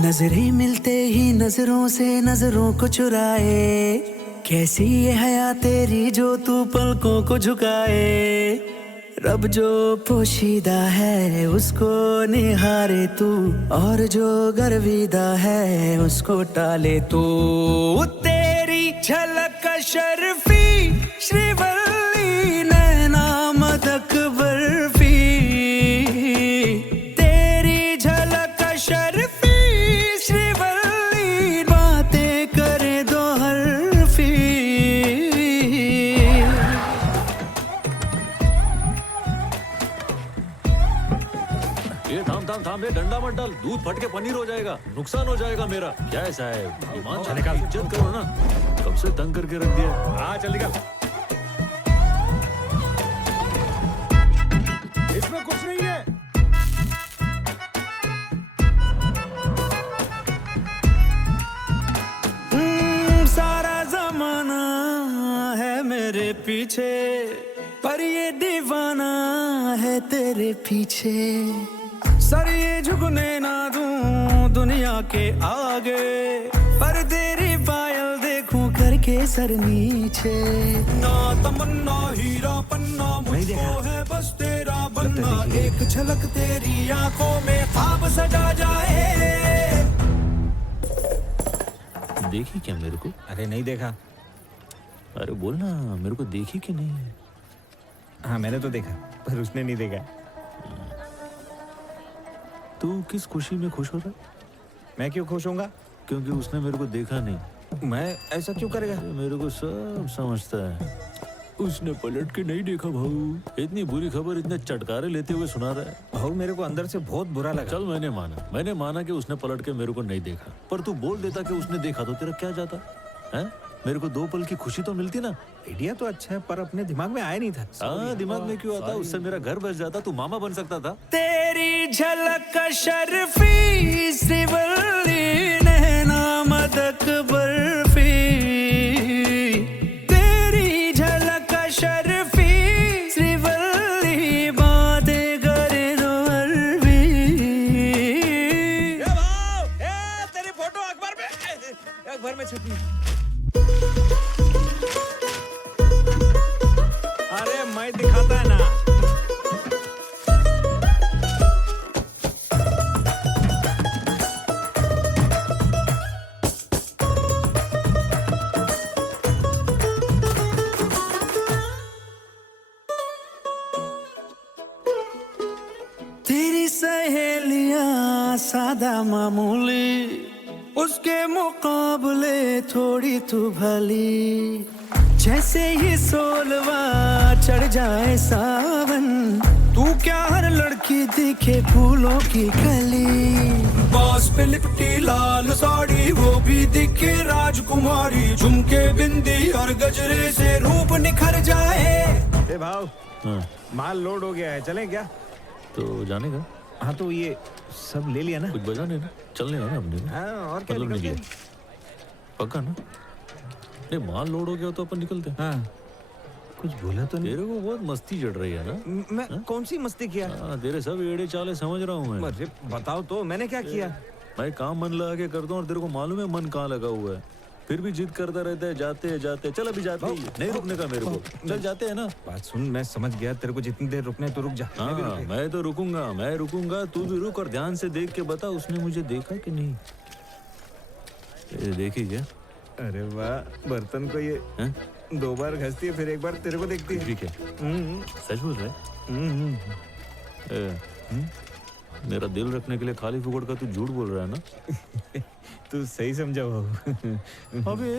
नजरें मिलते ही नजरों से नजरों को चुराए, कैसी ये हया तेरी जो तू पलकों को झुकाए। रब जो पोशीदा है उसको निहारे तू, और जो गर्विदा है उसको टाले तू। तेरी झलक शर्फी श्रीवल्ली नैना मदक बर्फी, तेरी झलक शर्फी श्रीवल्ली बातें करे दो हरफी। ये थाम थाम थाम, ये डंडा मत डाल, दूध फट के पनीर हो जाएगा, नुकसान हो जाएगा मेरा। क्या है साहब, ईमान से निकाल, इज्जत करो ना, कब से तंग करके रख दिया। हाँ चल निकल, इसमें कुछ नहीं है। सारा जमाना है मेरे पीछे, पर ये दीवाना है तेरे पीछे। सर ये झुकने ना दूं दुनिया के आगे, पर तेरी पायल देखूं करके सर नीचे। ना तमन्ना हीरा पन्ना मुझको है बस तेरा बनना, एक झलक तेरी आंखों में ख्वाब सजा जाए। देखी क्या मेरे को? अरे नहीं देखा। अरे बोल ना, मेरे को देखी कि नहीं? हाँ मैंने तो देखा, पर उसने नहीं देखा। तू किस खुशी में खुश हो रहा है? मैं क्यों खुश होऊंगा? क्योंकि उसने मेरे को देखा नहीं। मैं ऐसा क्यों करेगा? अरे मेरे को सब समझता है। उसने पलट के नहीं देखा भाऊ, इतनी बुरी खबर इतने चटकारे लेते हुए सुना रहा है। भाऊ मेरे को अंदर से बहुत बुरा लगा। चल मैंने माना कि उसने पलट के मेरे को नहीं देखा, पर तू बोल देता कि उसने देखा तो तेरा क्या जाता है? मेरे को 2 पल की खुशी तो मिलती ना। आइडिया तो अच्छा है, पर अपने दिमाग में आया नहीं था। हाँ दिमाग में क्यों आता? उससे मेरा घर बस जाता, तू मामा बन सकता था। तेरी झलक शर्फी श्रीवल्ली नैना मदक बर्फी, तेरी झलक शर्फी श्रीवल्ली बातें करे दो अरबी। तेरी फोटो अखबार में छपी। अरे मैं दिखाता है ना। तेरी सहेलियां सादा मामूली, उसके मुकाबले थोड़ी तू भली। जैसे ही सोलवा चढ़ जाए सावन, तू क्या हर लड़की दिखे फूलों की कली। बास पे लिपटी लाल साड़ी, वो भी दिखे राजकुमारी। झुमके बिंदी और गजरे से रूप निखर जाए। ए भाव, माल लोड हो गया है, चलें क्या? तो जाने का? हाँ तो ये सब ले लिया ना? कुछ बजा नहीं ना, चलने का ना हमने। हाँ और क्या? मतलब निकले पक्का ना? नहीं माल लोड हो गया तो अपन निकलते हैं। हाँ कुछ बोला तो नहीं? तेरे को बहुत मस्ती चढ़ रही है ना? मैं कौन सी मस्ती किया? हाँ तेरे सब एड़े चाले समझ रहा हूँ मैं। अरे बताओ तो, मैंने क्या किया? मैं काम मन लगा के करता हूँ और तेरे को मालूम है मन कहाँ लगा हुआ है, फिर भी जिद करता रहता है। जाते चल अभी जाते ही, नहीं रुकने का मेरे को। चल जाते हैं ना। बात सुन, मैं समझ गया, तेरे को जितनी देर रुकने तो रुक जा। हाँ मैं तो रुकूंगा, तू भी रुक और ध्यान से देख के बता उसने मुझे देखा कि नहीं। ये देखी क्या? अरे वाह, बर्तन को ये 2 बार घसती है, फिर 1 बार तेरे को देखती है। ठीक है, सच बोल रहा है? मेरा दिल रखने के लिए खाली फुकड़ का तू झूठ बोल रहा है ना? तू सही समझा बाबू। अबे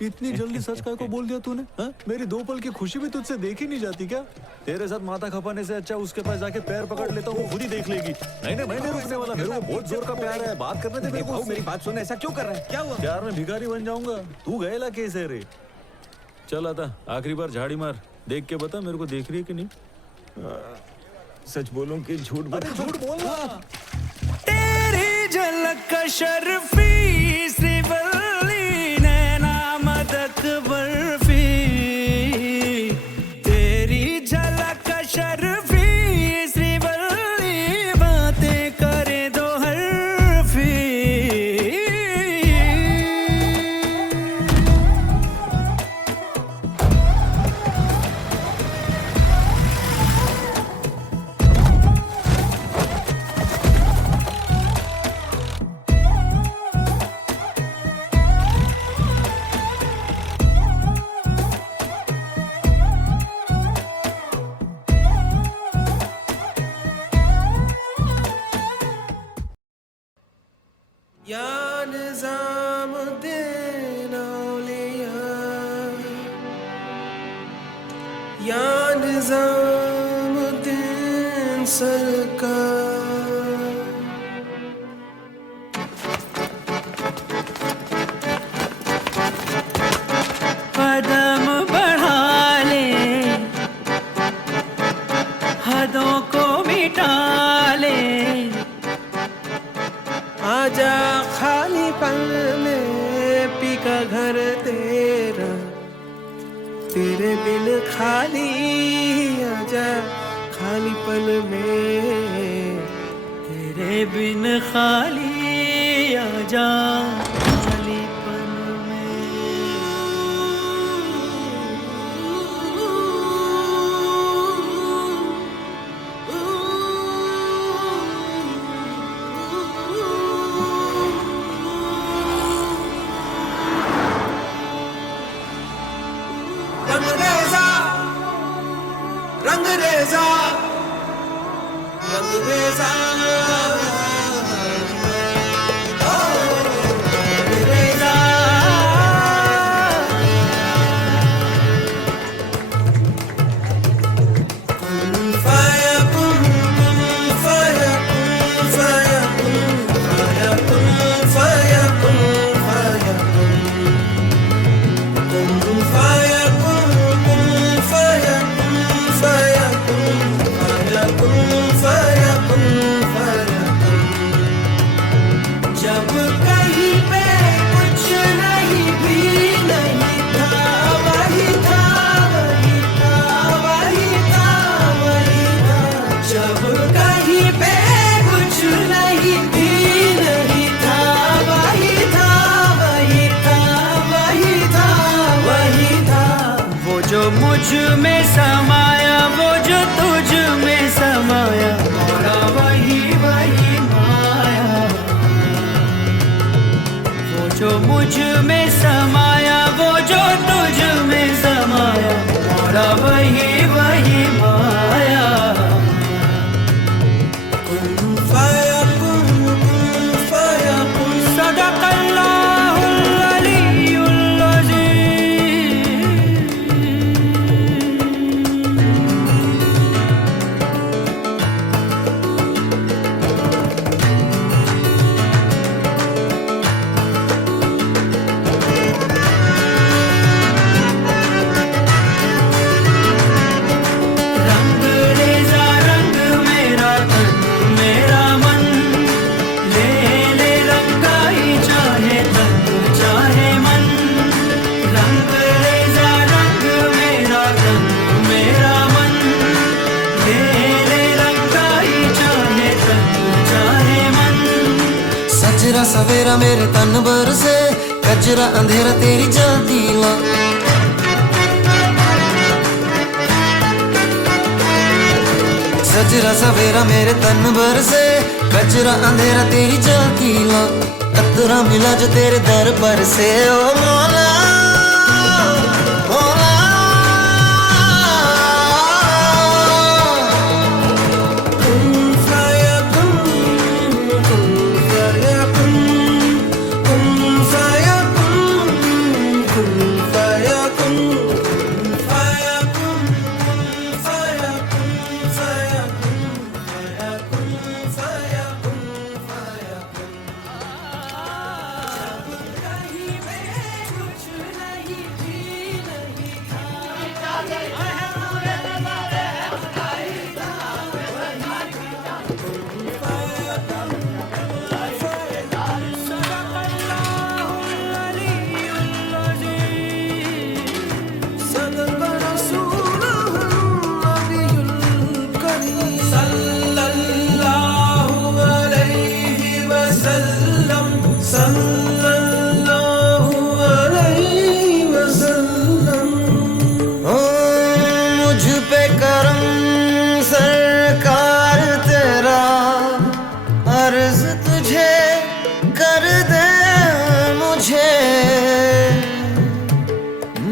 इतनी जल्दी सच काय को बोल दिया तूने? मेरी 2 पल की खुशी भी तुझसे देखी नहीं जाती क्या? तेरे साथ माथा खपाने से अच्छा उसके पास जाके पैर पकड़ लेता हूँ, खुद ही देख लेगी। नहीं मैं नहीं रुकने वाला, मेरे को बहुत जोर का प्यार है। बात करने दे मेरे को। मेरी बात सुन, ऐसा क्यों कर रहा है? क्या हुआ? प्यार में भिखारी बन जाऊंगा? तू गएला केस है रे। चल आता आखिरी बार झाड़ी मार, देख के बता मेरे को देख रही है कि नहीं। सच बोलूं कि झूठ बोलना। तेरी झलक शर्फी श्रीवल्ली नैना मदक बर्फी, तेरी झलक शर्फी श्रीवल्ली बातें करे दो हरफी। निजामुद्दीन सरकार। कदम बढ़ा ले, हदों को मिटा ले, आजा खाली पल में पी का घर तेरा, तेरे बिन खाली आजा खाली पल में, तेरे बिन खाली आजा खाली पल रंगरेजा रंगरेजा रंगरेजा जब कहीं पे कुछ नहीं भी नहीं था, वही था वही था वही था वही था। जब कहीं पे कुछ नहीं भी नहीं था, वही था वही था वही था वही था। वो जो मुझ में समाया, वो जो तुझ में समाया, मोरा वही वही माया। वो जो मुझ में समाया, वो जो तुझ में समाया, मोरा वही वही माया। सदक़ल्लाहुल अलीयुल अज़ीम। रंग रेज़ा रंग मेरा तन मेरा मन, ले ले रंगाई चाहे तन चाहे मन। रंग रेज़ा रंग मेरा तन मेरा मन, ले ले रंगाई चाहे तन चाहे मन। सजरा सवेरा मेरे तन भर से, कजरा अंधेरा तेरी जल्दी ला। सजरा सवेरा मेरे तन भर से, कजरा अंधेरा तेरी जल्दी ला। कतरा मिला जो तेरे दर पर से, ओ मौला मौला।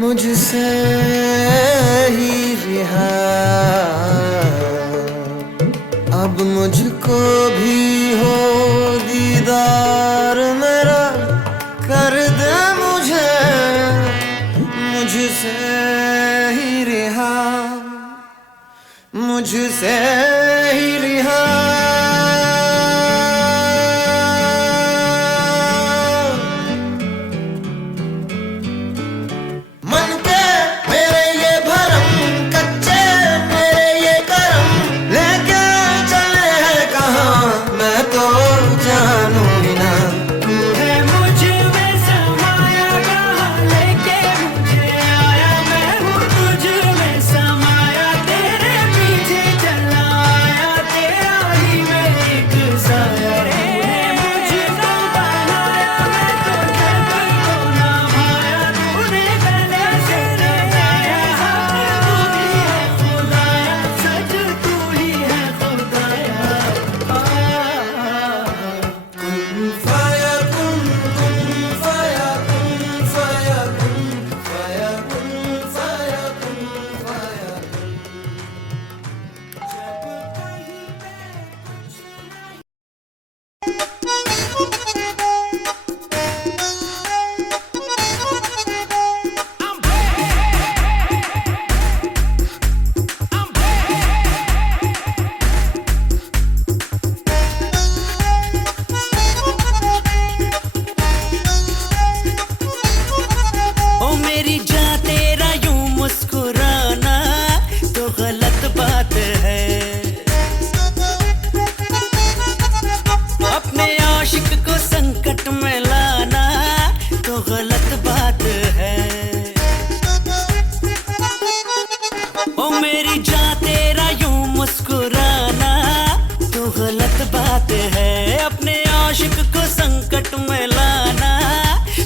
मुझसे ही रिहा, अब मुझको भी हो दीदार मेरा, कर दे मुझे मुझसे ही रिहा। मुझसे ही रिहा मन के मेरे ये भरम कच्चे मेरे ये करम लेके चले हैं कहाँ मैं तो जानू ही ना मुझ में समाया कहाँ लेके मुझे आया मैं हूँ तुझ में समाया तेरे पीछे चला आया तेरा ही मैं एक साया रे मुझको बनाया मैं तो जग को ना भाया तूने पहले से लगाया हाथ तू ही है खुदाया सच तू ही है खुदाया फाया कुन फाया कुन फाया कुन फाया कुन फाया कुन फाया ओ मेरी जान तेरा यूं मुस्कुराना तो गलत बात है अपने आशिक को संकट में लाना तो गलत बात है ओ मेरी जान तेरा यूं मुस्कुराना तो गलत बात है अपने आशिक को संकट में लाना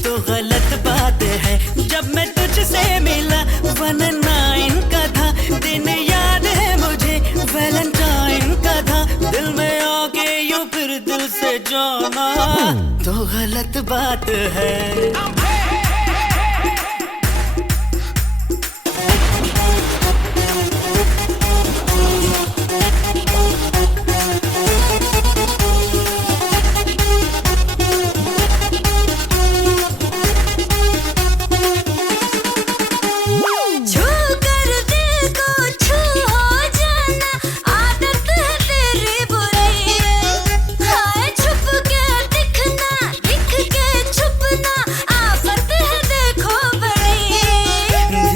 तो गलत बात है जब मैं तुझसे मिला 19 का था दिन याद है मुझे वैलेंटाइन का था दिल में आके यूं फिर दिल से जाना तो गलत बात है छू कर दिल को छू हो जाना आदत है तेरी बुरी हाय छुप के दिखना दिख के छुपना आफत है देखो बड़ी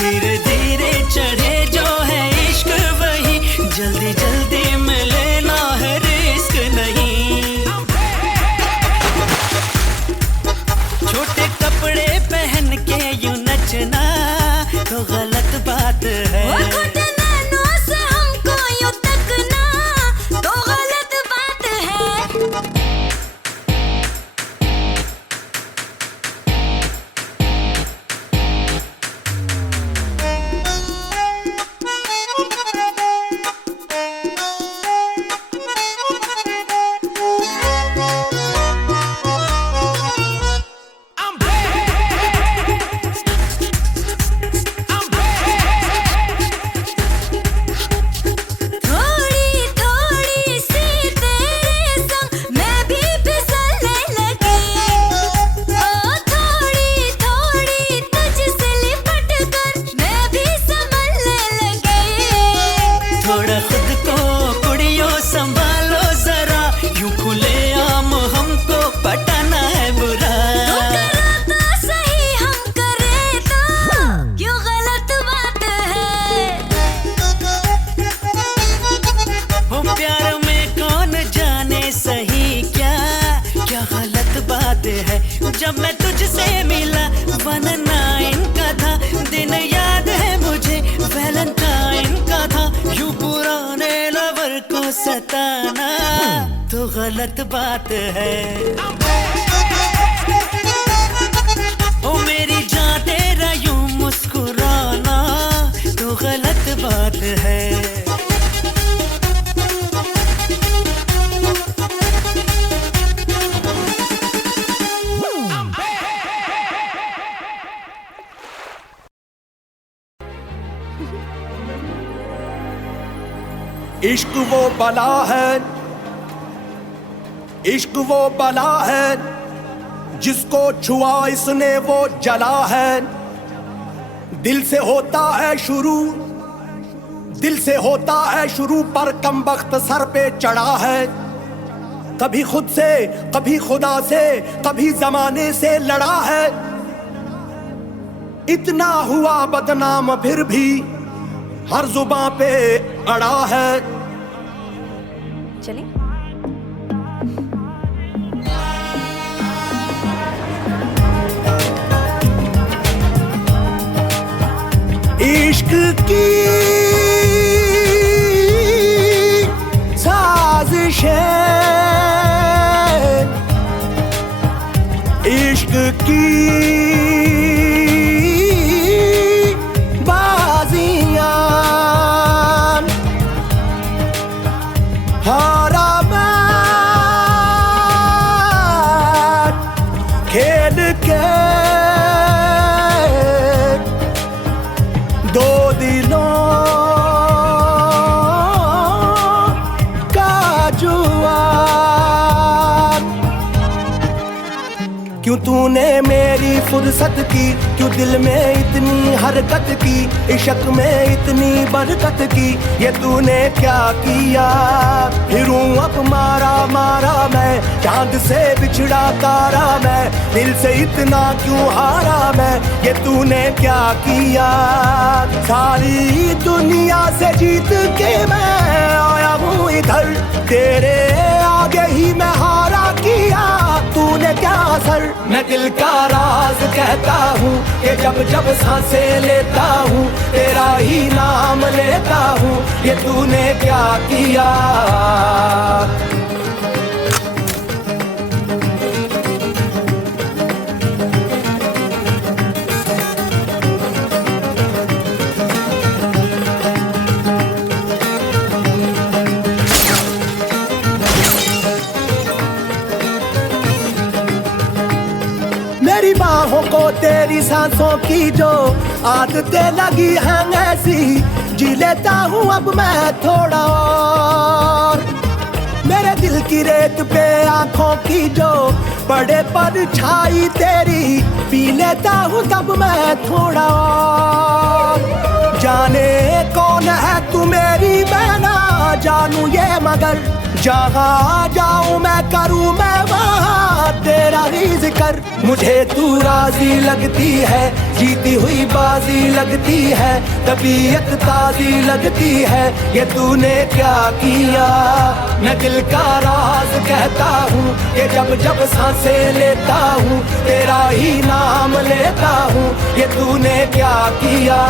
धीरे धीरे चढ़े जो है इश्क वही जल्दी जल्दी में लेना है रिस्क नहीं छोटे कपड़े पहन के यूं नचना तो गलत बात है वो खोटे नैनों से हमको यूं तकना तो गलत बात है थोड़ी थोड़ी सी तेरे संग मैं भी फिसलने लगी ओ थोड़ी थोड़ी तुझसे लिपट कर मैं भी संभलने लगी थोड़ा खुद को कुड़ियों संभालो जरा यूं खुले आम हमको पटाना है बुरा तू करा तो सही हम करे तो क्यों गलत बात है हो प्यार में कौन जाने सही क्या क्या गलत बात है जब मैं तुझसे मिला 19 का था दिन याद है मुझे वैलेंटाइन का था यूं पुराने लवर को सताना तो गलत बात है ओ मेरी जान तेरा यूं मुस्कुराना तो गलत बात है इश्क वो बला है, इश्क वो बला है, जिसको छुआ इसने वो जला है। दिल से होता है शुरू, दिल से होता है शुरू पर कम वक्त सर पे चढ़ा है। कभी खुद से, कभी खुदा से, कभी जमाने से लड़ा है। इतना हुआ बदनाम फिर भी हर जुबां पे अड़ा है। चलिए। इश्क की साजिशें, इश्क की बाजियां, हारा मैं खेल के दो दिलों का जुआ। क्यों तूने मेरी फुर्सत की, क्यों दिल में इतनी हरकत की, इश्क में इतनी बरकत की, ये तूने क्या किया। फिरूं अब मारा मारा मैं, चांद से बिछड़ा तारा मैं, दिल से इतना क्यों हारा मैं, ये तूने क्या किया। सारी दुनिया से जीत के मैं आया हूँ इधर, तेरे आगे ही मैं हारा किया, तूने क्या असर। मैं दिल का राज कहता हूँ कि जब जब सांसें लेता हूँ तेरा ही नाम लेता हूँ, ये तूने क्या किया। मेरी बाहों को तेरी सांसों की जो आदतें लगी हैं ऐसी, जी लेता हूँ अब मैं थोड़ा और। मेरे दिल की रेत पे आंखों की जो पड़े पर छाई तेरी, पी लेता हूँ तब मैं थोड़ा और। जाने कौन है तू मेरी, मैं ना जानू ये मगर, जहाँ जाऊँ मैं करूँ मैं वहाँ तेरा ही जिक्र। मुझे तू राजी लगती है, जीती हुई बाजी लगती है, तबीयत ताजी लगती है, ये तूने क्या किया। मैं दिल का राज कहता हूँ कि जब जब सांसें लेता हूँ तेरा ही नाम लेता हूँ, ये तूने क्या किया।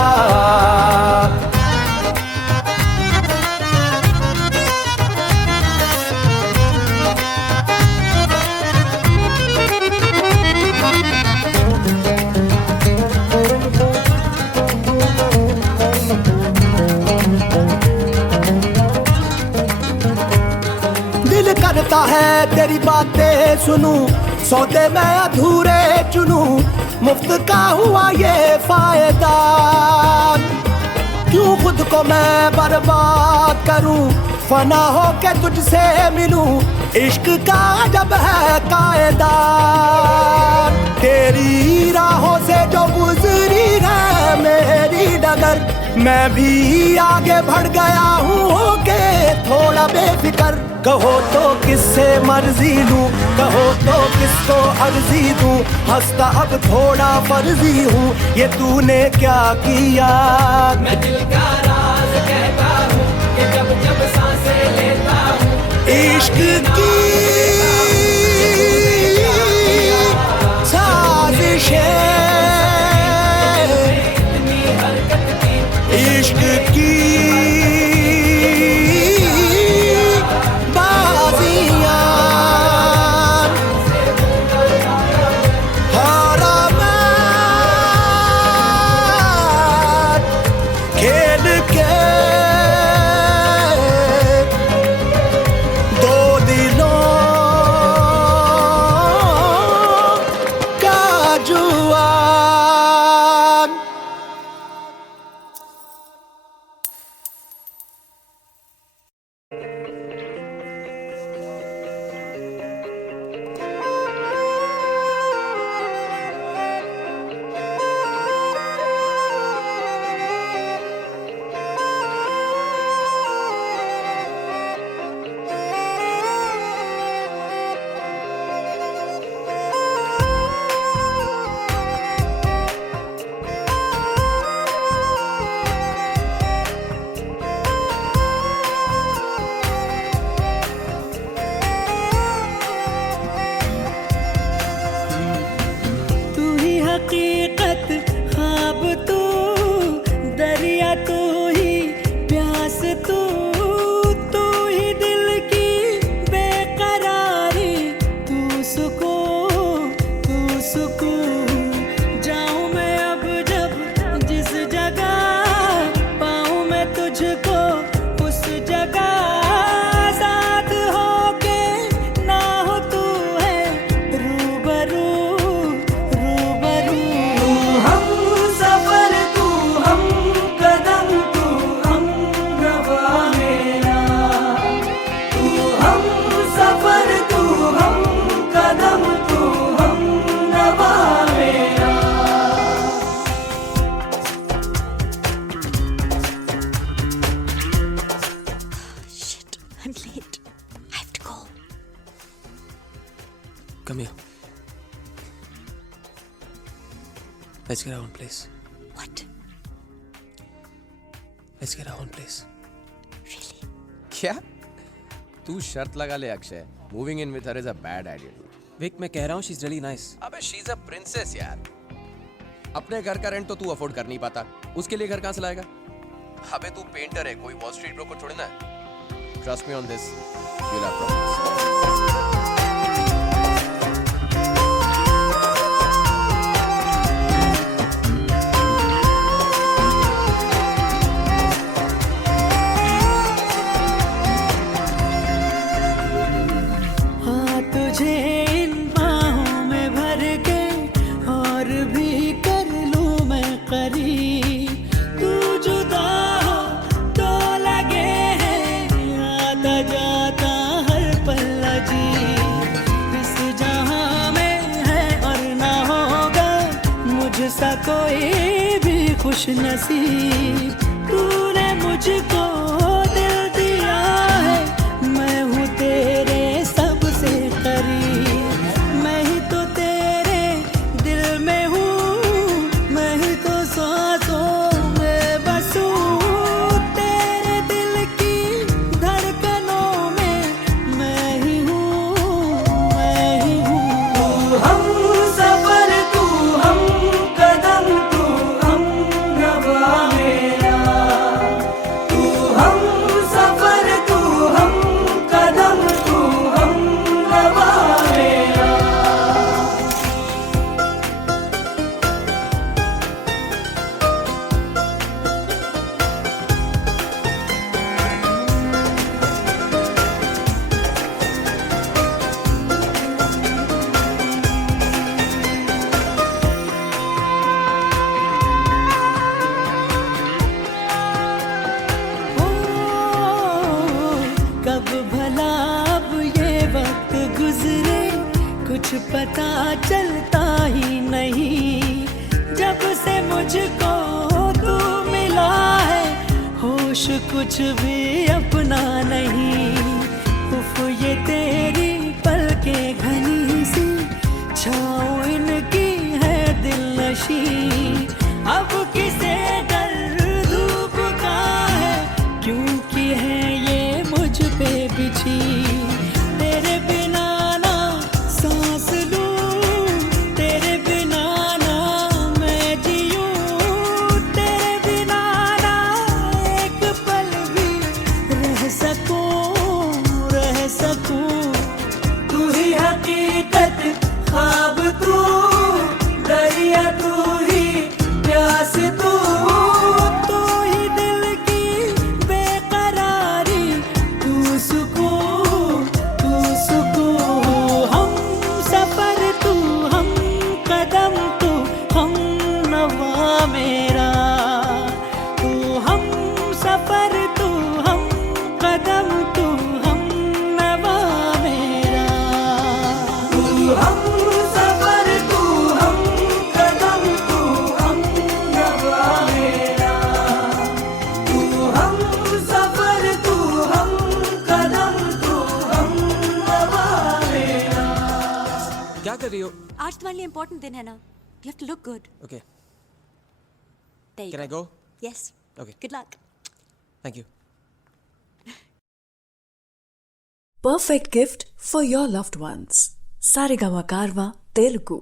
दिल करता है तेरी बातें सुनूं, सौदे मैं अधूरे चुनूं, मुफ्त का हुआ ये फायदा। क्यों खुद को मैं बर्बाद करूं, फना हो के तुझसे मिलूं, इश्क का जब है कायदा। तेरी राहों से जो गुजरी है मेरी डगर, मैं भी आगे बढ़ गया हूँ होके थोड़ा बेफिक्र। कहो तो किससे मर्जी लूं, कहो तो किसको अर्जी दूं, हंसता अब थोड़ा फर्जी हूँ, ये तूने क्या किया। मैं दिल का राज कहता हूँ कि जब जब सांसें लेता हूँ इश्क की साजिशें, इश्क की बाजियां, हारा मैं खेल के दो दिल I'm late. I have to go. Come here. Let's get our own place. What? Let's get our own place. Really? क्या तू शर्त लगा ले Akshay. Moving in with her is a bad idea. Vik, मैं कह रहा हूँ she's really nice. अबे शी इज अ प्रिंसेस यार. अपने घर का रेंट तो तू अफोर्ड कर नहीं पाता, उसके लिए घर कहाँ से लाएगा? अबे तू पेंटर है, कोई वॉल स्ट्रीट ब्रोकर थोड़ी ना है. Trust me on this, you'll have problems. हाँ तुझे इन बाहों में भर के और भी कर लूं मैं करीब. तू जुदा हो तो लगे है आता जाता हर पल अजीब. इस जहां में है और ना होगा मुझसा कोई भी खुश नसीब. तूने मुझको दिल दिया है, मैं हूँ तेरे सबसे करीब. मैं ही तो तेरे दिल में हूँ, मैं ही तो सांसों में बसूं. तेरे दिल की धड़कनों में मैं ही हूँ, मैं ही हूँ. तू हम सफर, तू हम कदम, तू हम नवा मेरा. तू हम सफर, तू हम कदम, तू हम नवा मेरा. कब भला अब ये वक्त गुजरे, कुछ पता चलता ही नहीं. जब से मुझको तू मिला है, होश कुछ भी अपना नहीं. उफ ये तेरी पलकें घनी सी, छाँव इनकी है दिलनशी. अब किसे डर धूप का है, क्योंकि है ये मुझ पे बिछी. तेरे बिना ना सांस लूं, तेरे बिना ना मैं जीऊं. तेरे बिना ना एक पल भी रह सकूं, रह सकूं. तू ही हकीकत, ख्वाब तू, दरिया तू ही, प्यास तू. तू ही दिल की बेकरारी, तू सुकून, तू सुकून. हम सफर, तू हम कदम, तू हम नवा मेरा. तू हम सफर, तू हम कदम, तू हम नवा मेरा. तू हम सफर, तू हम कदम, तू हम नवा मेरा. तू हम सफर, तू हम कदम, तू हम नवा मेरा. क्या कर रही हो? आज तुम्हारे लिए important दिन है ना. You have to look good. Okay. There you Can I go. go? Yes. Okay. Good luck. Thank you. Perfect gift for your loved ones. Sarigama Karva Telugu.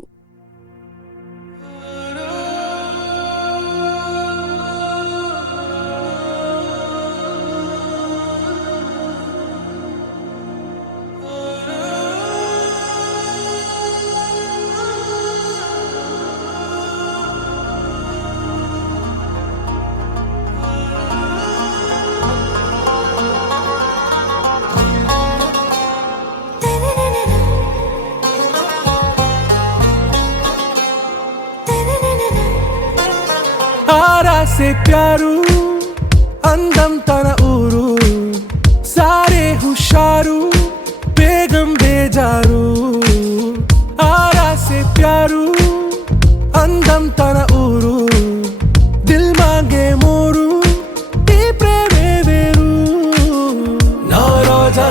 ఆరాసే ప్యారు అందం తన ఊరు సారే హుషారు బేగం బేజారు ఆరాసే ప్యారు అందం తన ఊరు దిల్ మాంగే మోరు ఈ ప్రేమే వేరు నా రోజా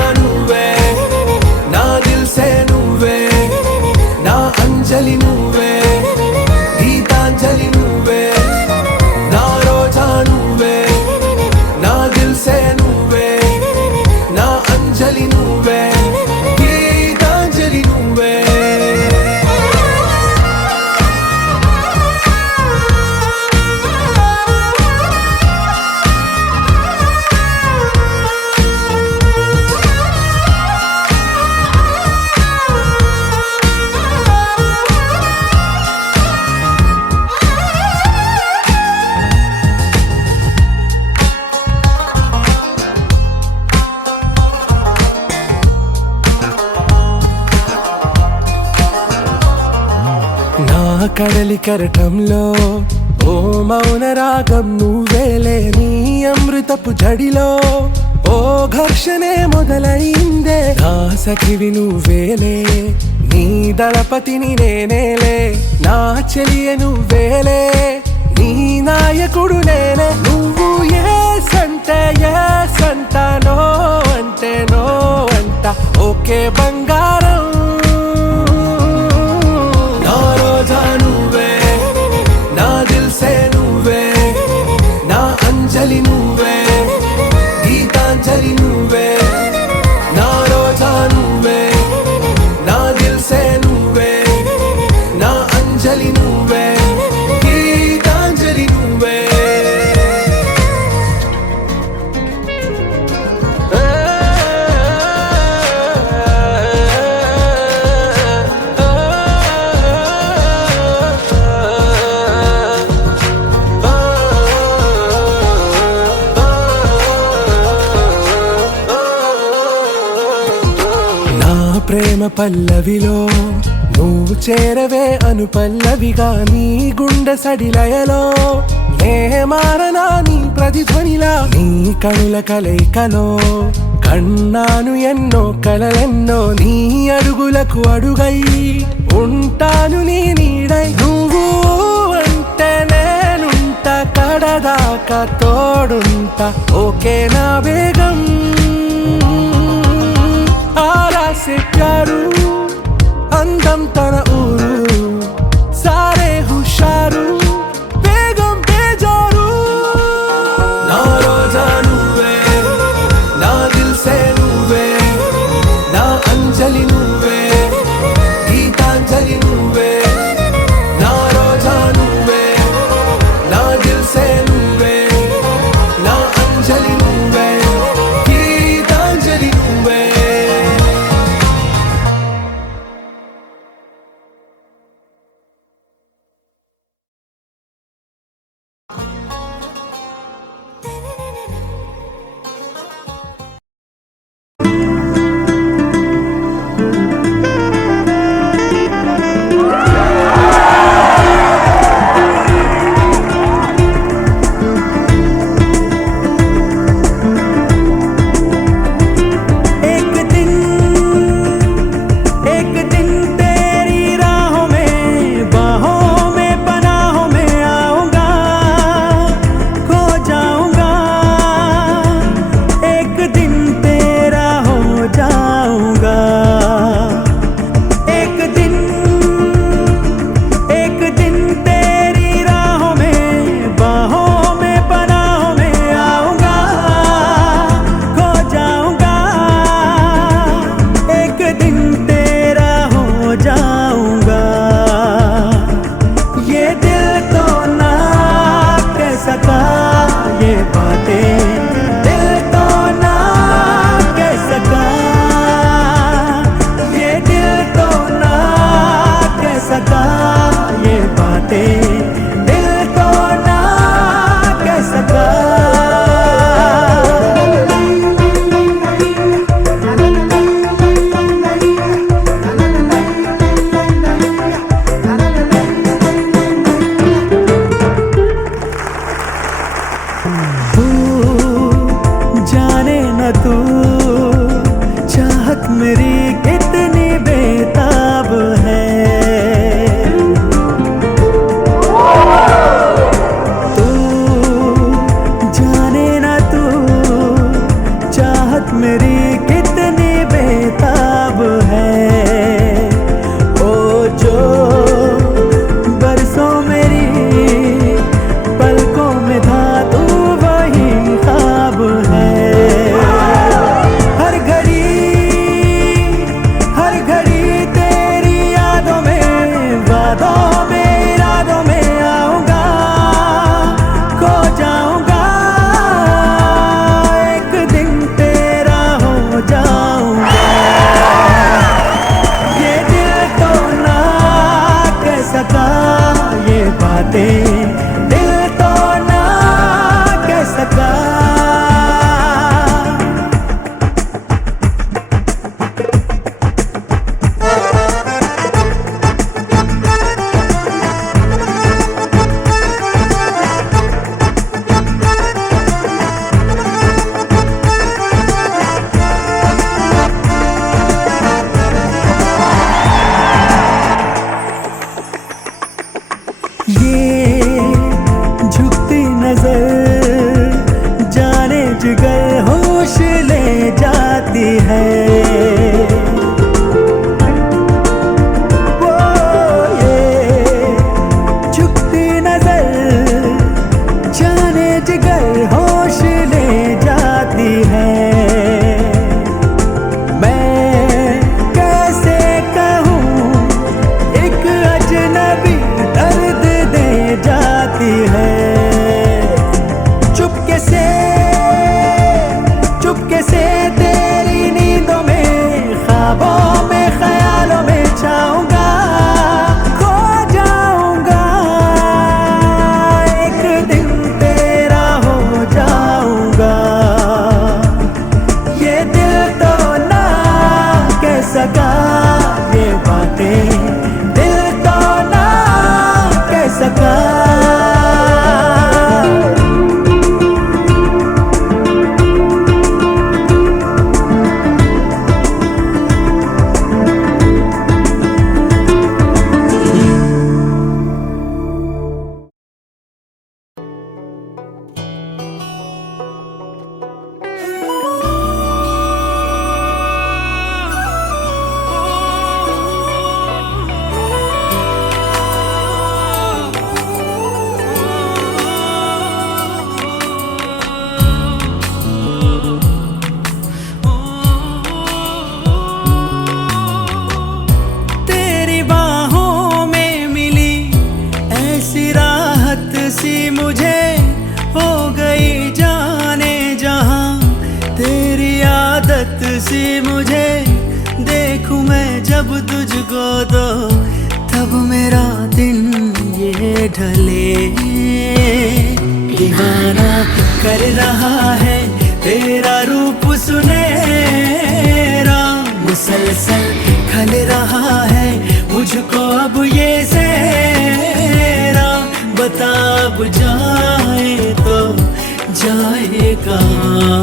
కడలి కెరటంలో ఓ మౌన రాగం నువ్వేలే నీ అమృతపు జడిలో ఓ ఘర్షణే మొదలైందే నా సఖివి నువ్వేలే నీ దళపతిని నేనేలే నా చెలియ నువ్వేలే నీ నాయకుడు నేనే నువ్వు ఏ సంట నో అంటే నో అంట ఓకే బంగారం నా రోజా నువ్వే నా దిల్సే నువ్వే నా అంజలి నువ్వే గీతాంజలి నువ్వే నా రోజా నువ్వే నా దిల్సే నువ్వే నా అంజలి నువ్వే గీతాంజలి నువ్వే నా ప్రేమ పల్లవిలో నువ్వు చేరవే అను పల్లవిగా నీ గుండె సడిలయలో నే మారనా నీ ప్రతిధ్వనిలా నీ కనుల కలయికలో కన్నాను ఎన్నో కలలెన్నో నీ అడుగులకు అడుగై ఉంటాను నీ నీడై నువ్వు అంటే నేనుంట కడదాకా తోడుంటా ఓకే నా వేగం आरा से प्यारू అందం తన ఊరు సారే హుషారు బేగం బేజారు నా రోజా నువ్వే నా దిల్సే నువ్వే నా అంజలి నువ్వే గీతాంజలి నువ్వే నా రోజా నువ్వే నా దిల్సే నువ్వే నా అంజలి నువ్వే लत सी मुझे, देखूं मैं जब तुझको तो तब मेरा दिन ये ढले। दीवाना कर रहा है तेरा रूप सुनहरा, मुसलसल खल रहा है मुझको अब ये सेरा। बता अब जाए तो जाए कहाँ,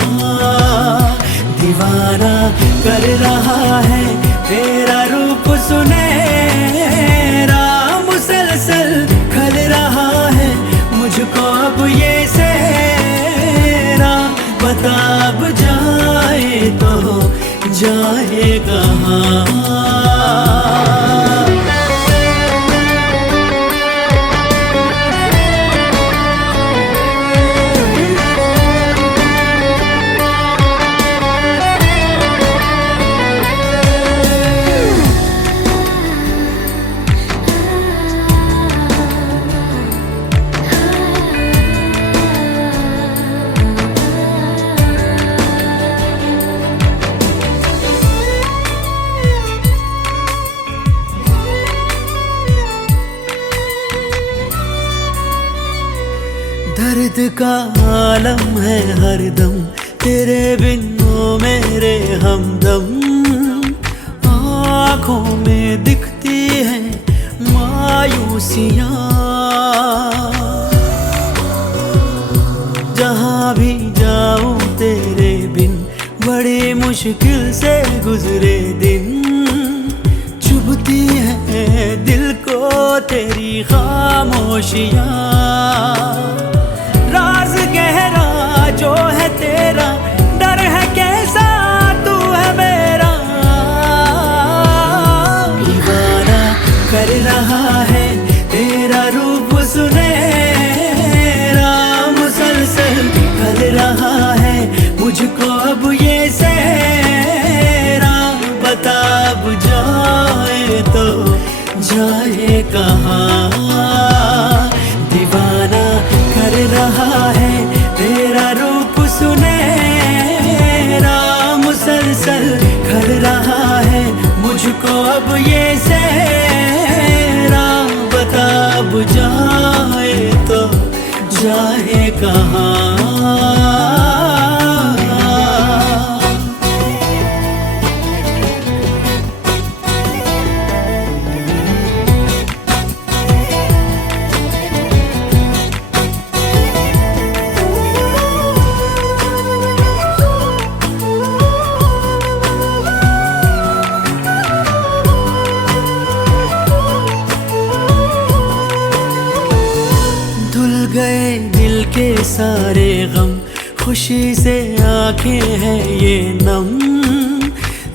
दीवाना कर रहा है तेरा रूप सुनहरा, मुसलसल खल रहा है मुझको अब ये सेरा। बता अब जाए तो जाए कहाँ। दर्द का आलम है हरदम, तेरे बिन ओ मेरे हमदम। आँखों में दिखती है मायूसियाँ, जहाँ भी जाऊँ तेरे बिन बड़ी मुश्किल से गुजरे दिन। चुभती है दिल को तेरी खामोशियाँ, राज गहरा जो है तेरा, डर है कैसा तू है मेरा। दीवाना कर रहा है तेरा रूप सुनहरा, मुसलसल कर रहा है मुझको अब ये सेरा। बता अब जाए तो जाए कहाँ, दीवाना कर रहा है तेरा रूप सुनहरा, मुसलसल कर रहा है मुझको अब ये सेरा। बता अब जाए तो जाए कहाँ। गए दिल के सारे गम, खुशी से आंखें हैं ये नम।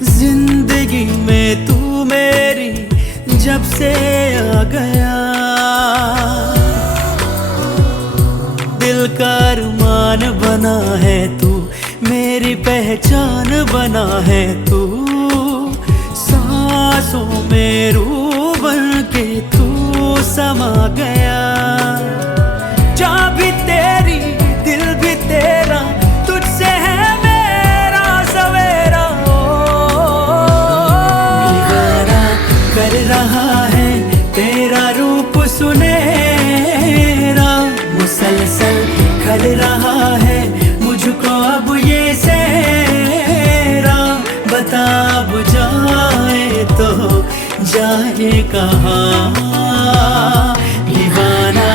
जिंदगी में तू मेरी जब से आ गया, दिल का अरमान बना है तू, मेरी पहचान बना है तू। सांसों में रूह बन के तू समा गया, जा भी तेरी दिल भी तेरा, तुझसे है मेरा सवेरा। दीवाना कर रहा है तेरा रूप सुनहरा, मुसलसल खल रहा है मुझको अब ये सेरा। बता अब जाए तो जाए कहाँ, दीवाना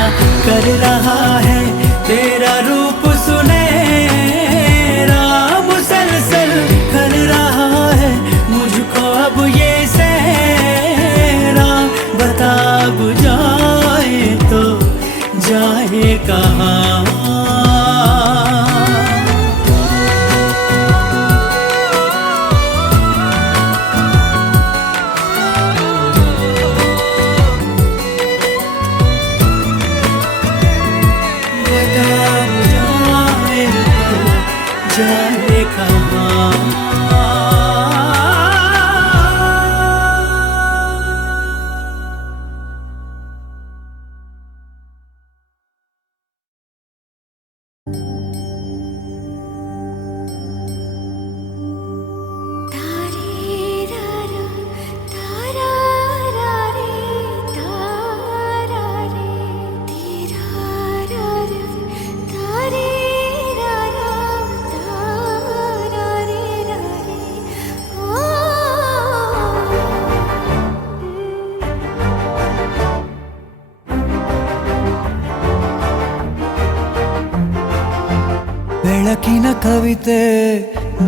कर रहा है तेरा रूप सुनहरा, मुसलसल कर रहा है मुझको अब ये सेरा। बता अब जाए तो जाए कहाँ। ಕವಿತೆ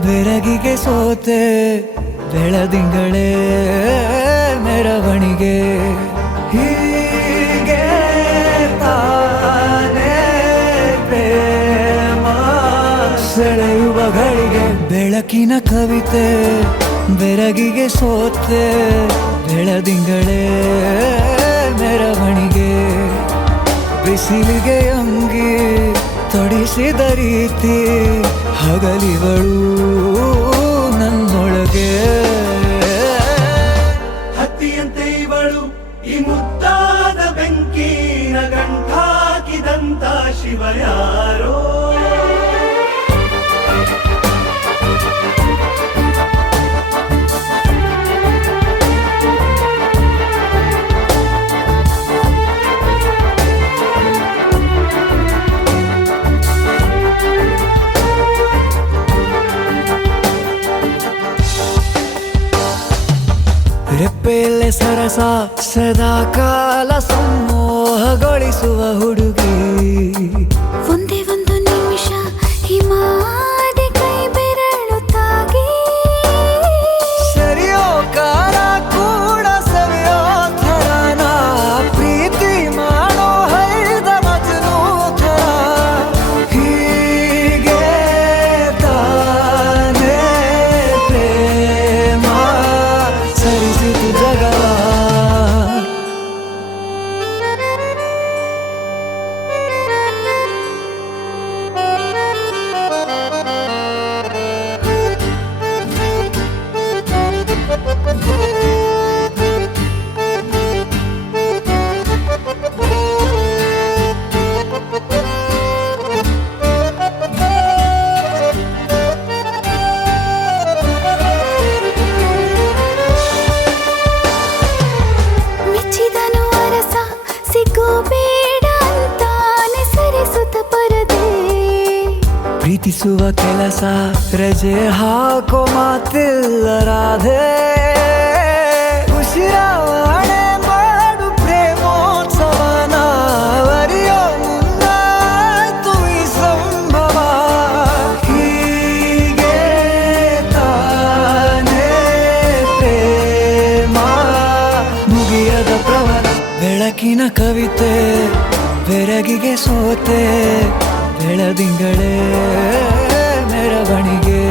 ಬೆರಗಿಗೆ ಸೋತೆ ಬೆಳದಿಂಗಳೇ ಮೆರವಣಿಗೆ ಹೀಗೆ ತಾನೇ ಪ್ರೇಮ ಸೆಳೆಯುವ ಗಳಿಗೆ ಬೆಳಕಿನ ಕವಿತೆ ಬೆರಗಿಗೆ ಸೋತೆ ಬೆಳದಿಂಗಳೇ ಮೆರವಣಿಗೆ ಬಿಸಿಲಿಗೆ ಅಂಗಿ ತೊಡಿಸಿದ ರೀತಿ ಹಗಲಿಗಳು ನನ್ನೊಳಗೆ ಹತ್ತಿಯಂತೆ ಇವಳು ಈ ಮುದ್ದಾದ ಬೆಂಕಿನ ಗಂಟಾಕಿದಂತ ಶಿವ ಯಾರೋ ರೆಪ್ಪೆಯಲ್ಲೇ ಸರಸ ಸದಾ ಕಾಲ ಸಂಮೋಹಗೊಳಿಸುವ ಹುಡುಗಿ ಒಂದೇ ಒಂದು ನಿಮಿಷ ಹಿಮಾದಿ ಕೈ ಬೆರಳು ತಾಗಿ ಸರಿಯೋ ಕಾಲ ಕೂಡ ಸವಿಯೋ ಥರನ ಪ್ರೀತಿ ಮಾಡೋ ಹೈದ ಮಜನು ಥರ ಹೀಗೆ ತಾನೇ ಪ್ರೇಮ ಸರಿಸಿತು ಜಗವ ಮೆಚ್ಚಿದನು ಅರಸ ಸಿಗೋ ಬೇಡ ಅಂತಾನೆ ಸರಿಸುತ್ತ ಪರದೆ ಪ್ರೀತಿಸುವ ಕೆಲಸ ರಜೆ ಹಾಕೋ ಮಾತಿಲ್ಲ ರಾಧೆ ಉಸಿರಾವಣೆ ಮಾಡು ಪ್ರೇಮೋತ್ಸವನ ಅರಿಯೋ ಮುಂದಾಯ್ತು ಈ ಸಂಭವ ಹೀಗೆ ತಾನೇ ಪ್ರೇಮ ಮುಗಿಯದ ಪ್ರವರ ಬೆಳಕಿನ ಕವಿತೆ ಬೆರಗಿಗೆ ಸೋತೆ ಬೆಳದಿಂಗಳೇ ಮೆರವಣಿಗೆ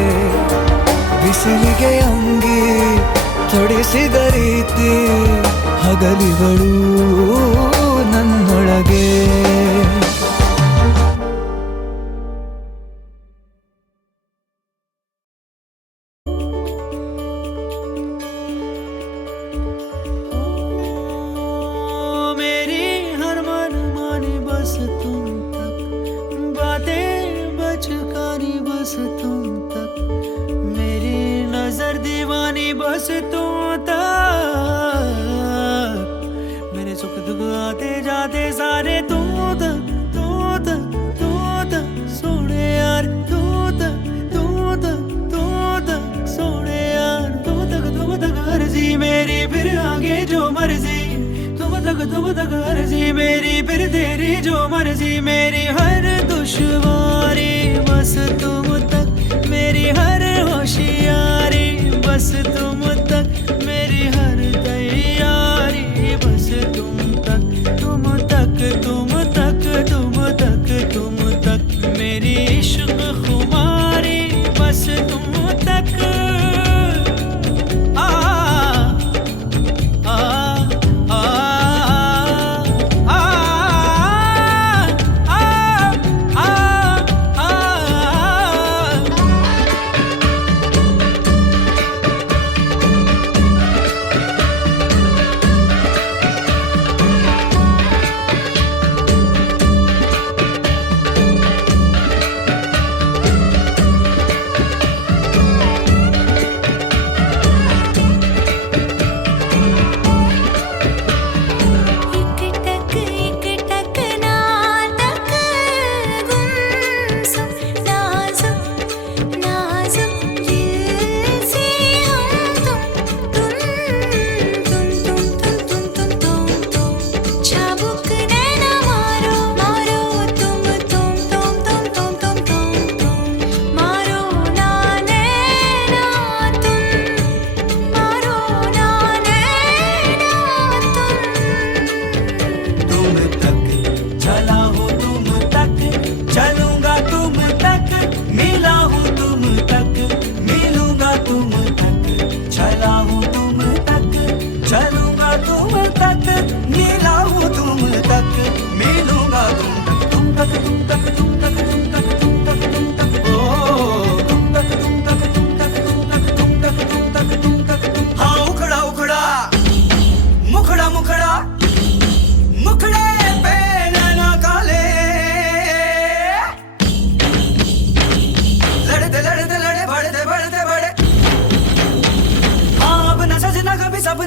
ಬಿಸಿಲಿಗೆ ಅಂಗಿ ತೊಡಿಸಿದ ರೀತಿ ಹಗಲಿಗಳು ನನ್ನೊಳಗೆ मेरी हर मन मानी बस तुम तक बातें बचकानी बस तुम तक मेरी नजर दीवानी बस तुम तक मेरे सुख दुख आते जाते सारे तुम तक सोने यार तू तक सोने यार तुम तक अर्जी मेरी फिर आगे जो मर्जी तुम तक अर्जी मेरी फिर तेरी जो मर्जी मेरी हर दुश्वारी बस तुम तक मेरी हर होशियारी बस तुम तक मेरी हर तैयारी बस तुम तक मेरी इश्क खुमारी बस तुम तक आ आ आ आ आ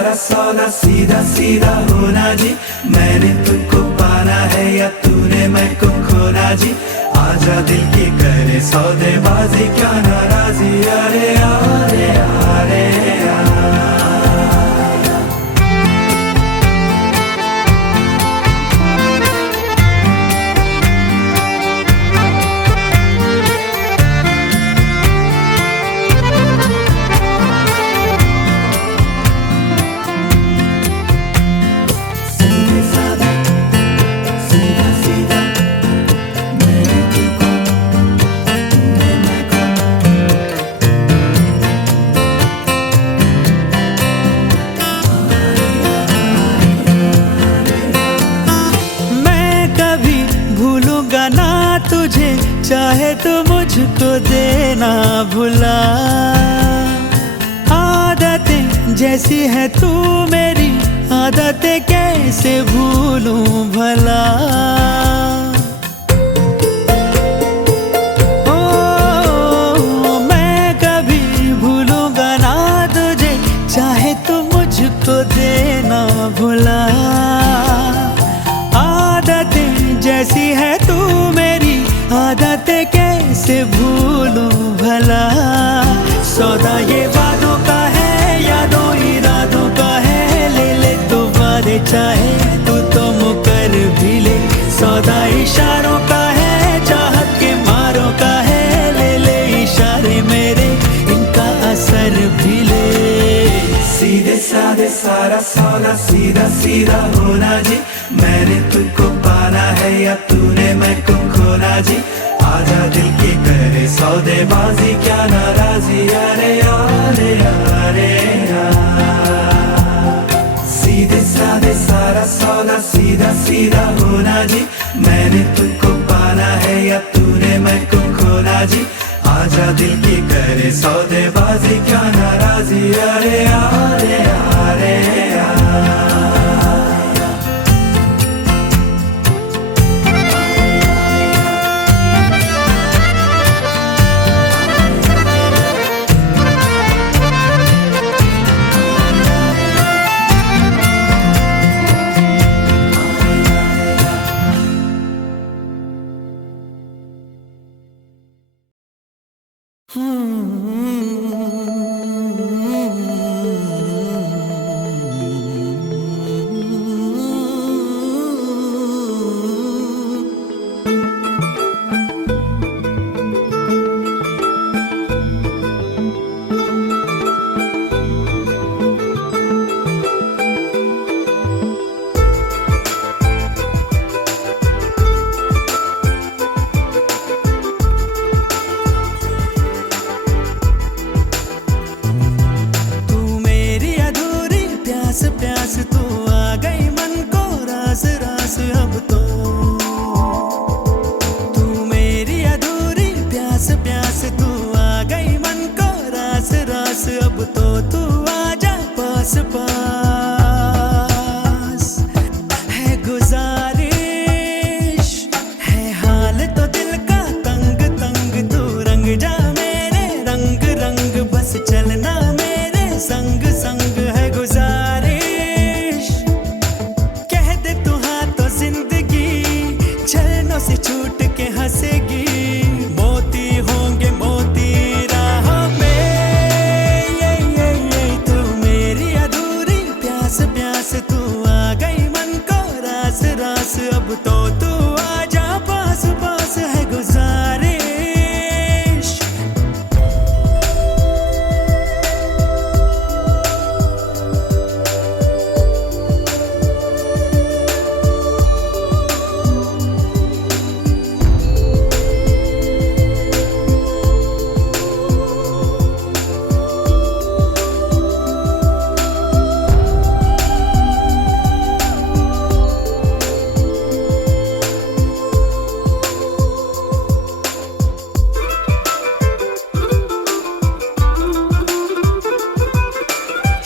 सारा सौदा सीधा सीधा होना जी, मैंने तुमको पाना है या तूने मैं को खोना जी, आजा दिल की करे सौदेबाजी क्या नाराजी, अरे अरे अरे तुझे चाहे तो मुझको देना भुला, आदतें जैसी है तू मेरी आदतें कैसे भूलूं भला, ओ मैं कभी भूलूंगा ना तुझे चाहे तो मुझको देना भुला, आदतें जैसी है तू मेरी आदतें कैसे भूलूं भला, सौदा ये वादों का है यादों इरादों का है, ले ले तो वादे चाहे तू तो मुकर भी ले, सौदा इशारों का है चाहत के मारों का है, ले ले इशारे मेरे इनका असर भी ले, सीधे साधे सारा सौदा सीधा सीधा होना जी, मैंने तुमको पाना है या तूने मैं को खोना जी, आजा दिल की करे सौदेबाजी क्या नाराजी, अरे अरे अरे सीधे साधे सारा सौदा सीधा सीधा होना जी, मैंने तुमको पाना है या तूने मैं को खोना जी, आजा दिल की करे सौदेबाजी क्या नाराजी, अरे अरे अरे प्यास तू आ गई मन को रास रास, अब तो तू मेरी अधूरी प्यास प्यास, तू आ गई मन को रास रास, अब तो तू आजा पास पास, है गुजारिश है हाल तो दिल का तंग तंग, तू रंग जा मेरे रंग रंग, बस चलना मेरे संग संग, है गुजारिश कह दे तू हाँ तो जिंदगी छलनों से छूट के हंसेगी, मोती होंगे मोती राहों में, ये तू मेरी अधूरी प्यास प्यास, तू आ गई मन को रास रास, अब तो तू आजा पास पास, है गुजारिश।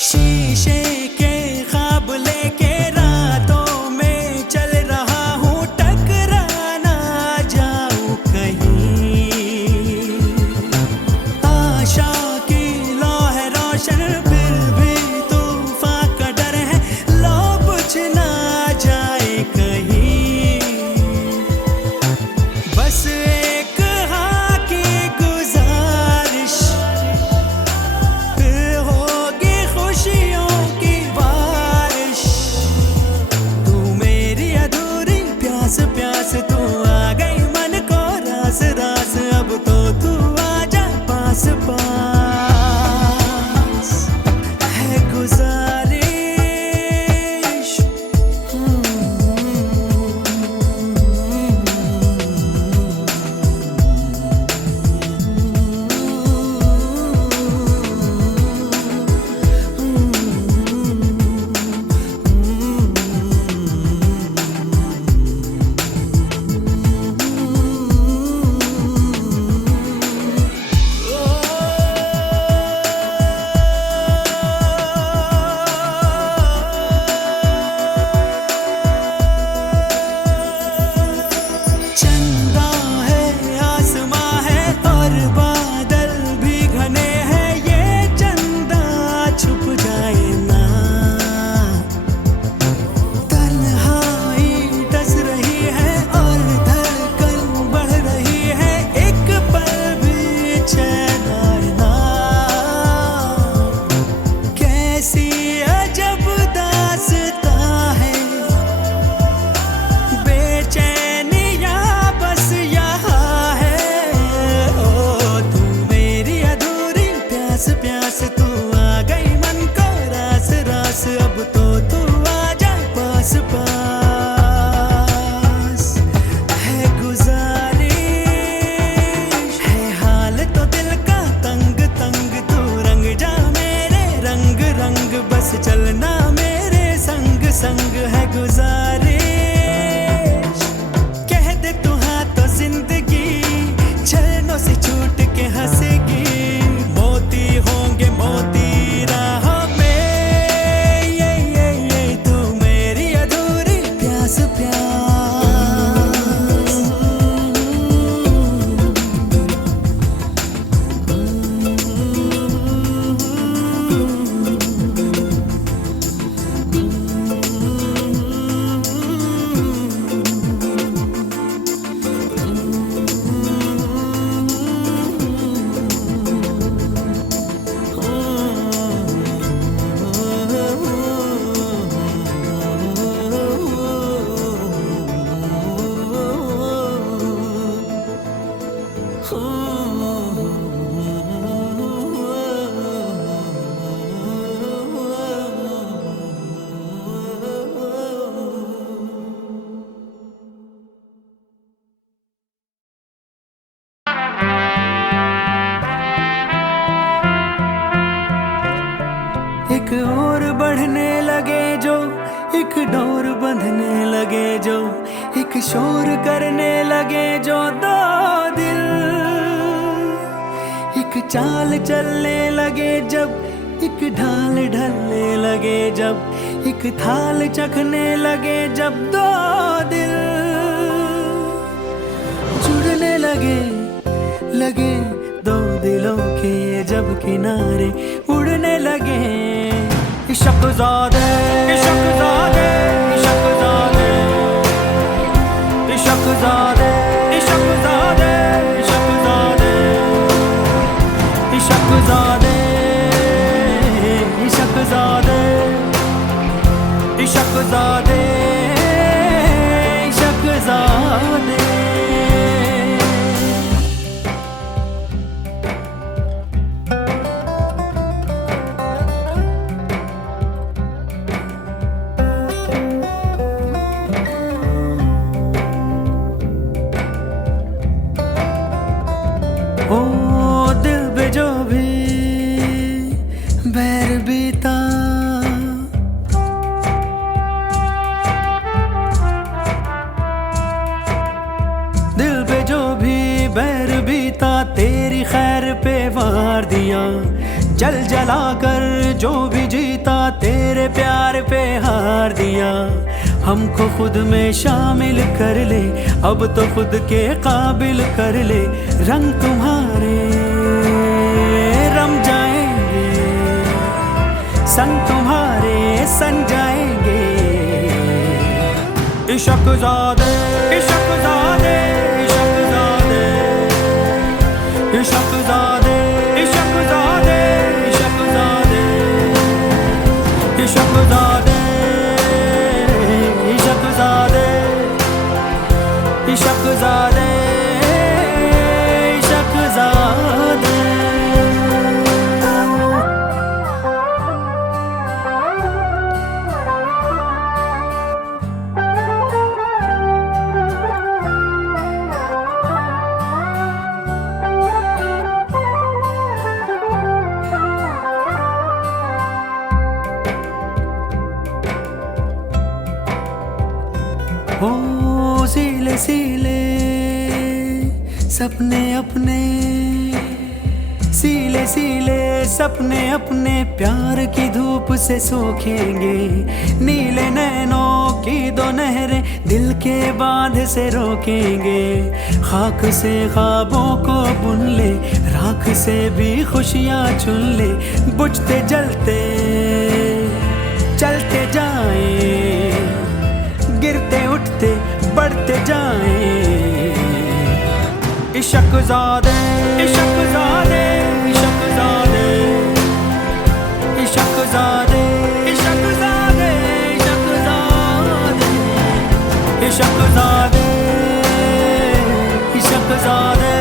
शीशे के ख्वाब लेके रातों में चल रहा हूँ, टकरा ना जाऊँ कहीं, आशा की लौ है रोशन फिर भी तूफान का अब तो तू आजा पास पास। है गुजारिश है हाल तो दिल का तंग तंग, तू रंग जा मेरे रंग रंग, बस चलना मेरे संग संग। है गुजारिश कह दे तू हाँ तो जिंदगी छलनों से छूट के हंसेगी। मोती होंगे मोती राहों में, ये तू मेरी अधूरी प्यास प्यास। एक और बढ़ने लगे जो, एक डोर बंधने लगे जो, एक शोर करने लगे जो दो दिल। एक चाल चलने लगे जब, एक ढाल ढलने लगे जब, एक थाल चखने लगे जब दो दिल जुड़ने लगे दो दिलों के जब किनारे उड़ने लगे। इश्क़-ज़ादे इश्क़-ज़ादे इश्क़-ज़ादे इश्क़-ज़ादे इश्क़-ज़ादे इश्क़-ज़ादे इश्क़-ज़ादे इश्क़-ज़ादे इश्क़-ज़ादे इश्क़-ज़ादे। ओ दिल पे जो भी बैर बीता, दिल पे जो भी बैर बीता, तेरी खैर पे वार दिया। जल जला कर जो भी जीता, तेरे प्यार पे हार दिया। हमको खुद में शामिल कर ले, अब तो खुद के काबिल कर ले। रंग तुम्हारे रम जाएंगे, संग तुम्हारे सन जाएंगे। इश्क़-ज़ादे इश्क़-ज़ादे इश्क़-ज़ादे इश्क़-ज़ादे इश्क़-ज़ादे इश्क़-ज़ादे इश्क़-ज़ादे इश्क़-ज़ादे इश्क़-ज़ादे इश्क़-ज़ादे। ओ सीले सीले सपने अपने, सीले सीले सपने अपने प्यार की धूप से सूखेंगे। नीले नैनों की दो नहरें दिल के बांध से रोकेंगे। खाक से ख्वाबों को बुन ले, राख से भी खुशियाँ चुन ले। बुझते जलते चलते जाएं, गिरते उठते बढ़ते जाएं। इश्क़-ज़ादे इश्क़-ज़ादे इश्क़-ज़ादे इश्क़-ज़ादे इश्क़-ज़ादे इश्क़-ज़ादे इश्क़-ज़ादे इश्क़-ज़ादे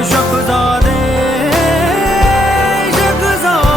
इश्क़-ज़ादे इश्क़-ज़ादे।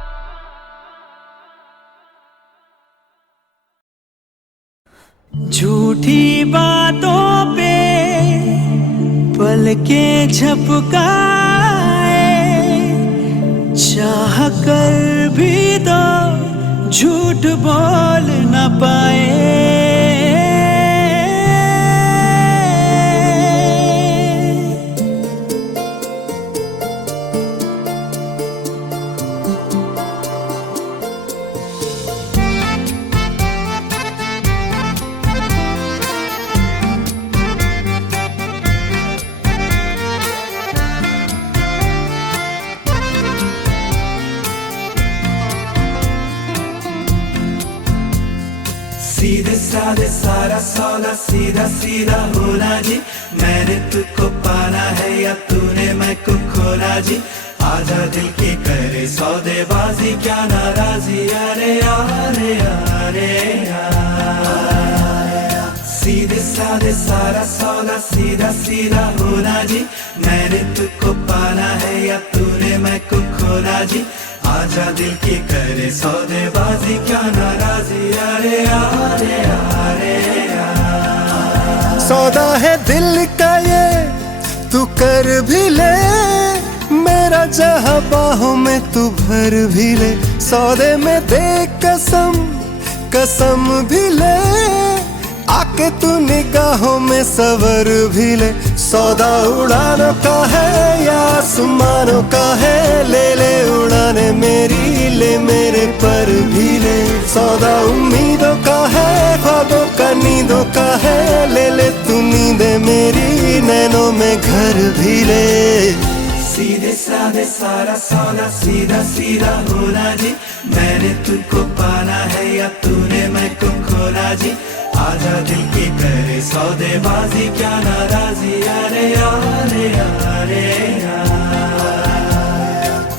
के झपकाए, चाह कर भी तो झूठ बोल न पाए। सीधे साधे सारा सौदा सीधा सीधा होना जी, मैंने तुझको पाना है या तूने मैं को खोना जी। आजा दिल की करे सौदेबाजी, क्या नाराजी, अरे अरे अरे सीधे साधे सारा सौदा सीधा सीधा होना जी, मैंने तुझको पाना है या तूने मैं को खोना जी। आजा दिल की करे सौदेबाजी, क्या नाराजी, अरे अरे अरे सौदा है दिल का ये तू कर भी ले, मेरा जहां बाहों में तू भर भी ले। सौदे में दे कसम कसम भी ले, आके तू निगाहों में सवर भी ले। सौदा उड़ानों का है या आसमानों का है, ले ले उड़ाने मेरी, ले मेरे पर भी ले। सौदा उम्मीदों का है, ख्वाबों का नींदों का है, ले ले तू नींदे मेरी, नैनों में घर भी ले। सीधे साधे सारा सौदा सीधा सीधा होना जी, मैंने तुझको पाना है या तूने मैं को खोना जी। आजा दिल की करे सौदेबाजी, क्या नाराजी, अरे अरे अरे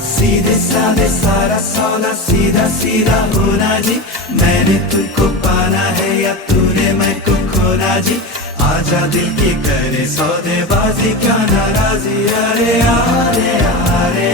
सीधे साधे सारा सौदा सीधा सीधा होना जी, मैंने तुझको पाना है या तूने मैं को खोना जी। आजा दिल की करे सौदेबाजी, क्या नाराजी, अरे अरे अरे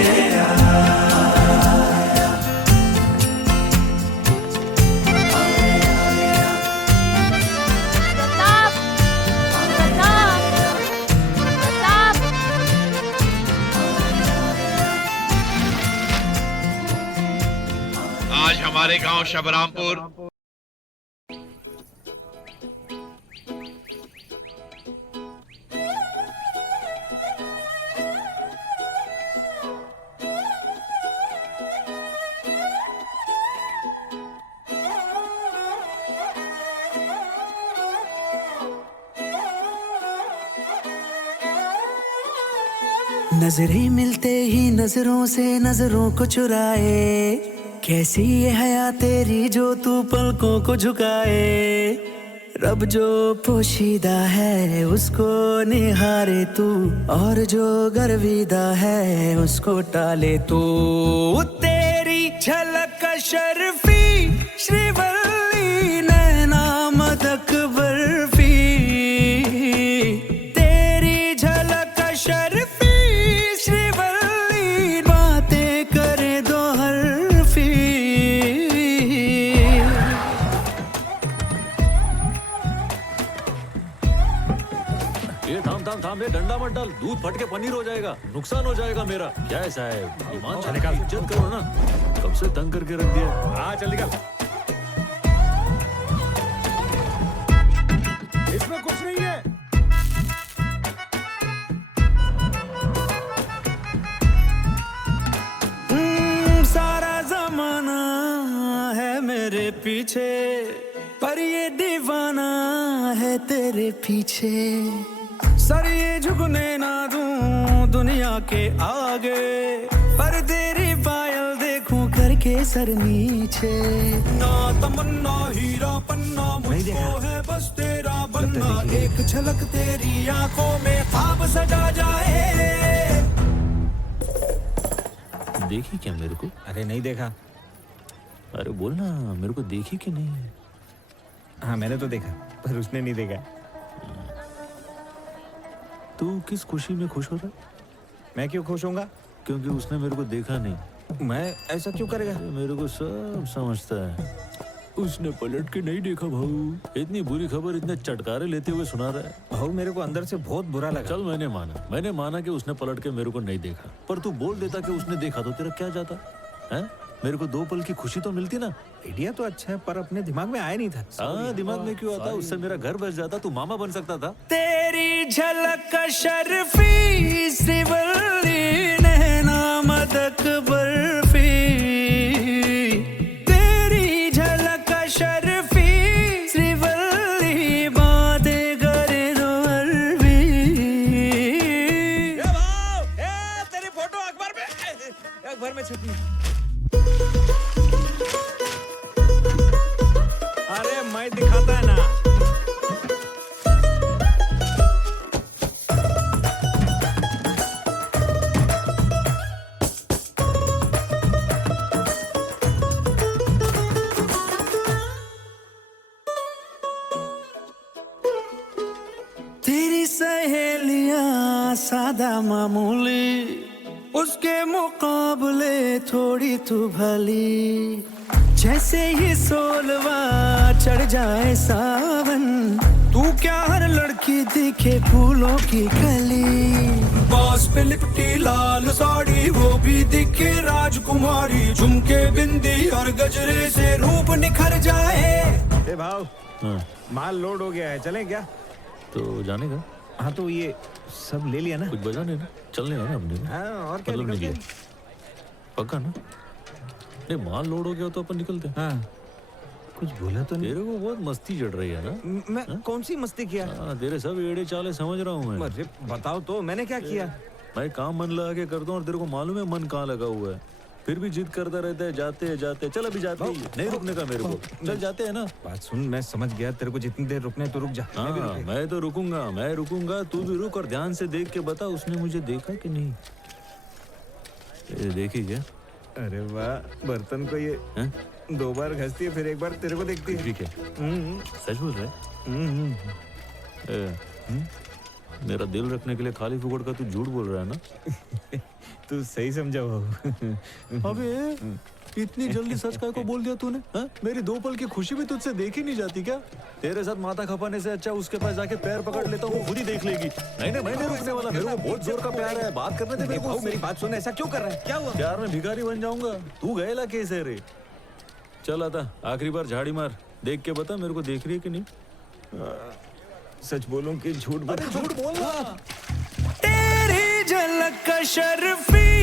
आज हमारे गांव शबरामपुर नजरें मिलते ही नजरों से नजरों को चुराए, कैसी ये हया तेरी जो तू पलकों को झुकाए। रब जो पोशीदा है उसको निहारे तू, और जो गर्विदा है उसको टाले तू। तेरी झलक शर्फी श्रीवल्ली नैना मदक बर्फी, तेरी झलक शर्फी श्रीवल्ली बातें करे दो हरफी। ये थाम थाम थाम, ये डंडा मत डाल, दूध फट के पनीर हो जाएगा, नुकसान हो जाएगा मेरा। क्या है साहब, ईमान से इज्जत करो ना, कब से तंग करके रख दिया। हाँ चल निकल, इसमें कुछ नहीं है। सारा जमाना है मेरे पीछे, पर ये दीवाना है तेरे पीछे। सर ये झुकने ना दूं दुनिया के आगे, पर तेरी पायल देखूं करके सर नीचे। ना तमन्ना हीरा पन्ना मुझको है बस तेरा बनना, एक झलक तेरी आंखों में ख्वाब सजा जाए। देखी क्या मेरे को? अरे नहीं देखा। अरे बोल ना, मेरे को देखी कि नहीं? हाँ मैंने तो देखा, पर उसने नहीं देखा। तू किस खुशी में खुश हो रहा? मैं क्यों खुश होऊंगा? क्योंकि उसने मेरे को देखा नहीं। मैं ऐसा क्यों करेगा? मेरे को सब समझता है। उसने पलट के नहीं देखा भाऊ। इतनी बुरी खबर इतने चटकारे लेते हुए सुना रहा है। भाऊ मेरे को अंदर से बहुत बुरा लगा। चल मैंने माना कि उसने पलट के मेरे को नहीं देखा, पर तू बोल देता कि उसने देखा तो तेरा क्या जाता है? मेरे को 2 पल की खुशी तो मिलती ना। आइडिया तो अच्छा है पर अपने दिमाग में आया नहीं था। हाँ, दिमाग में क्यों आता? उससे मेरा घर बस जाता, तू मामा बन सकता था। तेरी झलक शर्फी श्रीवल्ली नैना मदक बर्फी, तेरी झलक शर्फी श्रीवल्ली बातें करे दो अरबी। तेरी फोटो अखबार में छपी। अरे मैं दिखाता है ना। तेरी सहेलियां सादा मामूली, उसके मुकाबले थोड़ी तू भली। जैसे ही 16वां चढ़ जाए सावन, तू क्या हर लड़की दिखे फूलों की कली। बॉस पे लिपटी लाल साड़ी, वो भी दिखे राजकुमारी। झुमके बिंदी और गजरे से रूप निखर जाए। ए भाव, माल लोड हो गया है, चलें क्या? तो जाने का? हाँ तो ये सब ले लिया ना? कुछ बजा नहीं ना, चलने का ना अपने। हाँ और क्या मतलब निकलते नहीं हैं? पक्का ना? नहीं, माल लोड हो गया तो अपन निकलते हैं। हाँ कुछ बोला तो नहीं? तेरे को बहुत मस्ती चढ़ रही है ना? मैं कौन सी मस्ती किया? हाँ, तेरे सब एड़े चाले समझ रहा हूँ मैं। अरे बताओ तो, मैंने क्या किया? मैं काम मन लगा के करता हूँ और तेरे को मालूम है मन कहाँ लगा हुआ है, फिर भी जिद करता रहता है। जाते चल, अभी जाते ही नहीं रुकने का मेरे को। चल जाते हैं ना। बात सुन, मैं समझ गया तेरे को जितनी देर रुकने तो रुक जा। हाँ, मैं तो रुकूंगा, तू भी रुक और ध्यान से देख के बता उसने मुझे देखा कि नहीं। ये देखी क्या? अरे वाह, बर्तन को ये 2 बार घसती है फिर 1 बार तेरे को देखती है। ठीक है, सच बोल रहा है? मेरा दिल रखने के लिए खाली फुकड़ का तू झूठ बोल रहा है ना? तू सही समझा बाबू। अबे इतनी जल्दी सच काय को बोल दिया तूने? मेरी 2 पल की खुशी भी तुझसे देखी नहीं जाती क्या? तेरे साथ माथा खपाने से अच्छा उसके पास जाके पैर पकड़ लेता हूँ, खुद ही देख लेगी। नहीं, मैं नहीं रुकने वाला। मेरे को बहुत जोर का प्यार है, बात करने दे मेरे को। मेरी बात सुन, ऐसा क्यों कर रहा है? क्या हुआ? प्यार में भिखारी बन जाऊंगा? तू गएला केस है रे। चल आता, आखिरी बार झाड़ी मार, देख के बता मेरे को देख रही है कि नहीं। सच बोलूं कि झूठ बोलूं? झूठ बोलना। तेरी झलक शर्फी